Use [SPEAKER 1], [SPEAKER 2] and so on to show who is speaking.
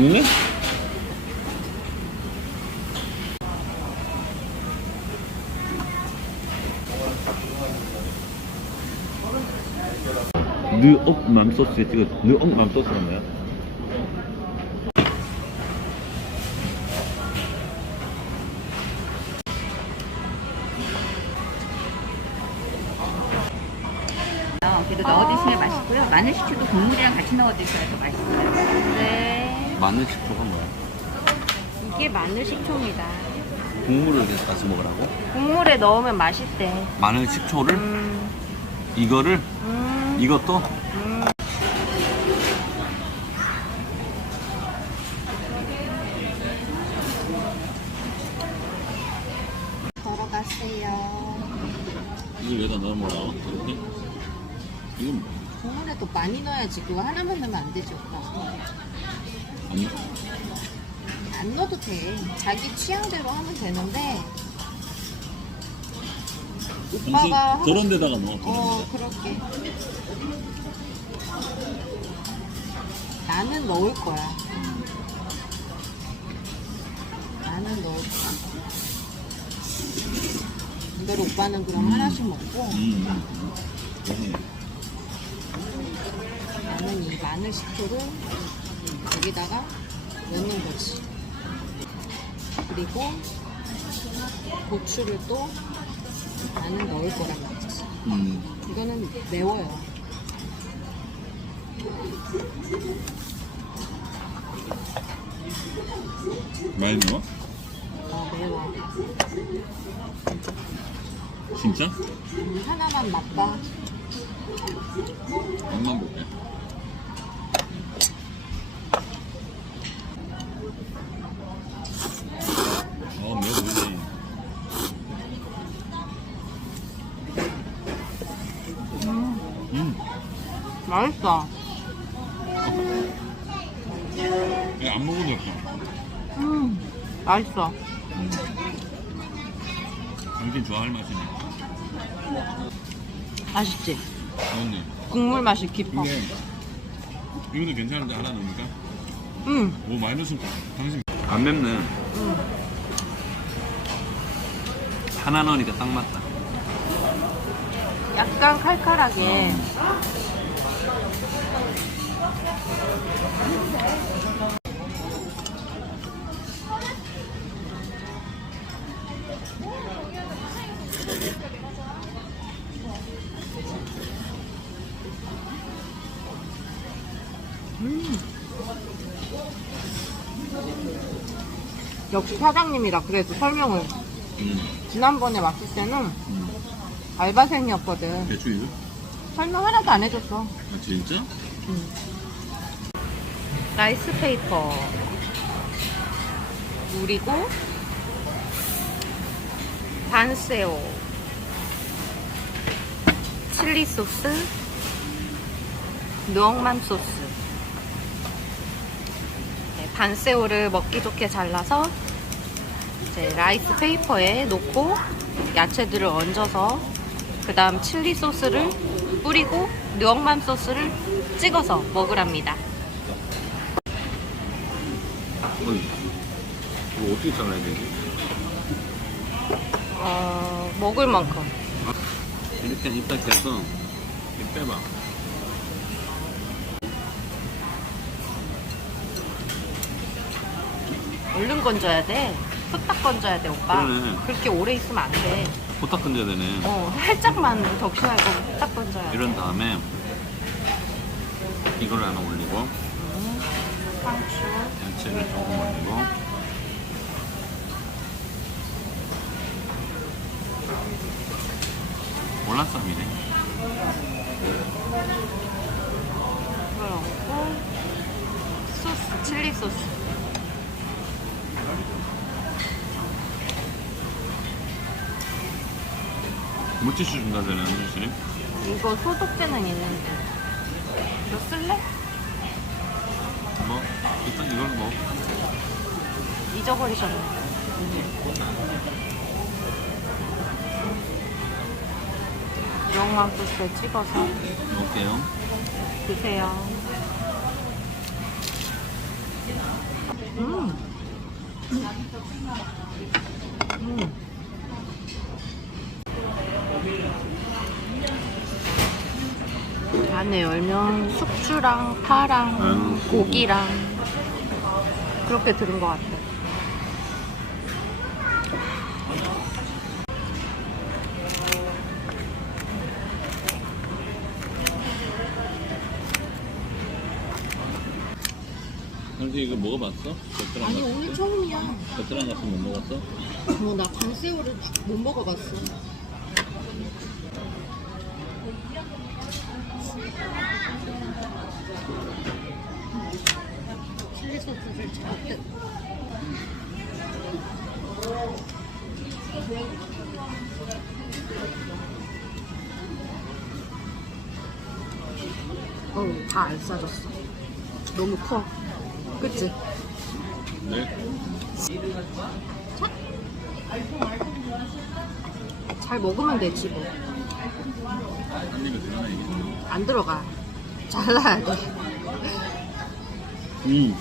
[SPEAKER 1] 없네? 느옥 맘소스에 찍어 느옥 맘소스가 뭐야?
[SPEAKER 2] 넣어 드시면 맛있고요. 마늘 식초도 국물이랑 같이 넣어 드셔야 더 맛있어요.
[SPEAKER 3] 네.
[SPEAKER 1] 마늘 식초가 뭐야?
[SPEAKER 3] 이게 마늘 식초입니다.
[SPEAKER 1] 국물을 이렇게 같이 먹으라고?
[SPEAKER 3] 국물에 넣으면 맛있대.
[SPEAKER 1] 마늘 식초를?
[SPEAKER 3] 음,
[SPEAKER 1] 이거를?
[SPEAKER 3] 음,
[SPEAKER 1] 이것도?
[SPEAKER 3] 음.
[SPEAKER 1] 이걸 여기다 넣어 먹으라고? 이렇게? 이건
[SPEAKER 3] 국물에 또 많이 넣어야지. 그거 하나만 넣으면 안 되죠.
[SPEAKER 1] 안 넣어?
[SPEAKER 3] 안 넣어도 돼. 자기 취향대로 하면 되는데. 오빠가 하고
[SPEAKER 1] 저런 데다가 넣어
[SPEAKER 3] 어, 그렇게. 나는 넣을 거야. 나는 넣을 거야. 이걸 오빠는 그럼 하나씩 먹고
[SPEAKER 1] 음. 음.
[SPEAKER 3] 나는 이 마늘 식초를 여기다가 넣는 거지. 그리고 고추를 또 나는 넣을 거란 말이지.
[SPEAKER 1] 음.
[SPEAKER 3] 이거는 매워요.
[SPEAKER 1] 많이 넣어?
[SPEAKER 3] 어, 매워.
[SPEAKER 1] 진짜?
[SPEAKER 3] 음, 하나만 맛봐.
[SPEAKER 1] 맛만 볼게. 음.
[SPEAKER 3] 맛있어.
[SPEAKER 1] 이거 안 먹어도 될까?
[SPEAKER 3] 음, 맛있어.
[SPEAKER 1] 당신 좋아할 맛이네.
[SPEAKER 3] 맛있지?
[SPEAKER 1] 언니.
[SPEAKER 3] 국물 맛이 깊어.
[SPEAKER 1] 이게 이것도 괜찮은데 하나 넣으니까?
[SPEAKER 3] 음,
[SPEAKER 1] 오 많이 넣으면 당신 안 맵네.
[SPEAKER 3] 음.
[SPEAKER 1] 하나 넣으니까 딱 맞다.
[SPEAKER 3] 약간 칼칼하게. 음. 역시 사장님이라 그래도 설명을
[SPEAKER 1] 음.
[SPEAKER 3] 지난번에 왔을 때는
[SPEAKER 1] 음.
[SPEAKER 3] 알바생이었거든.
[SPEAKER 1] 이거?
[SPEAKER 3] 설명 하나도 안 해줬어.
[SPEAKER 1] 아 진짜?
[SPEAKER 3] 라이스 페이퍼 물이고 반새우 칠리 소스 누엉맘 소스 네, 반새우를 먹기 좋게 잘라서 이제 라이스 페이퍼에 놓고 야채들을 얹어서 그 다음 칠리 소스를 뿌리고 누엉맘 소스를 찍어서 먹으랍니다.
[SPEAKER 1] 어이. 이거 어떻게 잘라야 되지?
[SPEAKER 3] 어, 먹을 만큼.
[SPEAKER 1] 이렇게 입딱 해서 빼봐.
[SPEAKER 3] 얼른 건져야 돼. 후딱 건져야 돼, 오빠.
[SPEAKER 1] 그러네.
[SPEAKER 3] 그렇게 오래 있으면 안 돼.
[SPEAKER 1] 호딱 건져야 되네.
[SPEAKER 3] 어, 살짝만 적시 말고 후딱 건져야 돼.
[SPEAKER 1] 이런 다음에 이걸 하나 올리고
[SPEAKER 3] 음, 상추.
[SPEAKER 1] 야채를 조금 올리고 올라쌈이네.
[SPEAKER 3] 그리고 소스, 칠리 소스.
[SPEAKER 1] 물티슈 준다잖아, 사실.
[SPEAKER 3] 이거 소독제는 있는데. 이거 쓸래?
[SPEAKER 1] 뭐 일단 이걸 뭐
[SPEAKER 3] 잊어버리셨네. 이것만 소스에 찍어서
[SPEAKER 1] 먹을게요.
[SPEAKER 3] 드세요. 음. 음. 안에 열면 숙주랑 파랑
[SPEAKER 1] 음.
[SPEAKER 3] 고기랑 그렇게 들은 것 같아.
[SPEAKER 1] 당신 이거 먹어봤어? 베트남
[SPEAKER 3] 아니
[SPEAKER 1] 갔을
[SPEAKER 3] 오늘
[SPEAKER 1] 때?
[SPEAKER 3] 처음이야.
[SPEAKER 1] 베트남 갔으면 못 먹었어?
[SPEAKER 3] 뭐나 간새우를 못 먹어봤어. 어우, 다안 싸졌어. 너무 커. 그치?
[SPEAKER 1] 네.
[SPEAKER 3] 잘 먹으면 되지 뭐. 안 들어가. 잘라야 돼.
[SPEAKER 1] 음.